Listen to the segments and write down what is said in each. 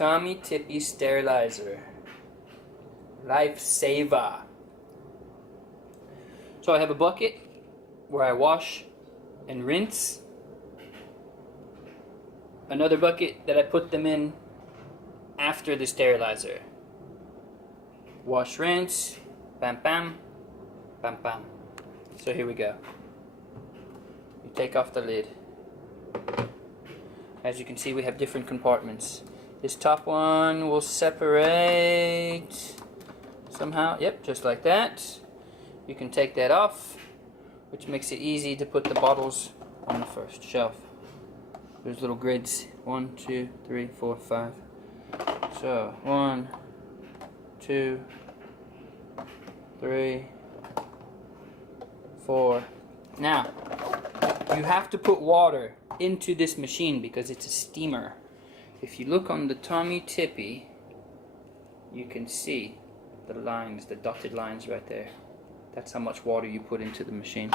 Tommie Tippie Steriliser. Lifesaver. So I have a bucket where I wash and rinse. Another bucket that I put them in after the sterilizer. Wash, rinse, bam bam, bam bam. So here we go. You take off the lid. As you can see, we have different compartments. This top one will separate somehow. Yep, just like that. You can take that off, which makes it easy to put the bottles on the first shelf. There's little grids. 1, 2, 3, 4, 5. So 1, 2, 3, 4. Now, you have to put water into this machine because it's a steamer. If you look on the Tommie Tippie, you can see the lines, the dotted lines right there. That's how much water you put into the machine.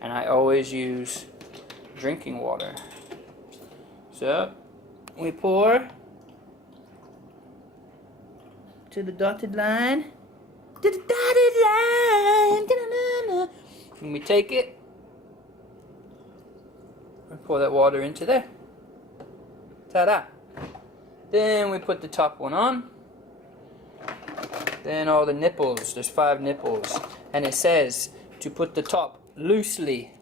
And I always use drinking water. So, we pour to the dotted line. To the dotted line. Da-da-da-da. And we take it and pour that water into there. Ta-da! Then we put the top one on. Then all the nipples. There's 5 nipples. And it says to put the top loosely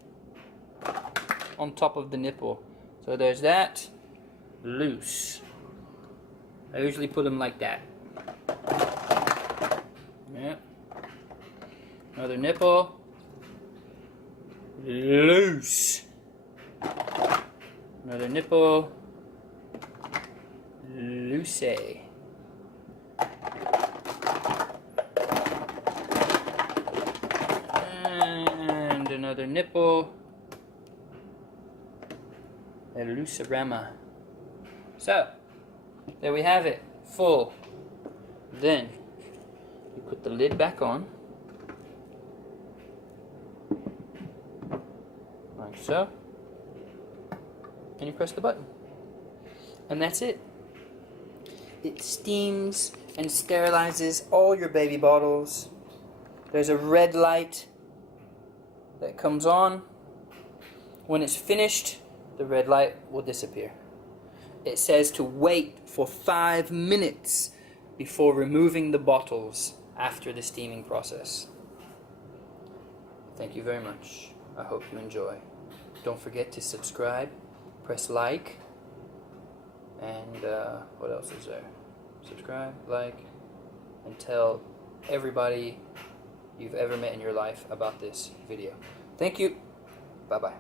on top of the nipple. So there's that. Loose. I usually put them like that. Yep. Another nipple. Loose. Another nipple. Loose. And another nipple. A looserama. So, there we have it. Full. Then, you put the lid back on. Like so. And you press the button. And that's it. It steams and sterilizes all your baby bottles. There's a red light that comes on. When it's finished, the red light will disappear. It says to wait for 5 minutes before removing the bottles after the steaming process. Thank you very much. I hope you enjoy. Don't forget to subscribe, press like, and what else is there? Subscribe, like, and tell everybody you've ever met in your life about this video. Thank you. Bye-bye.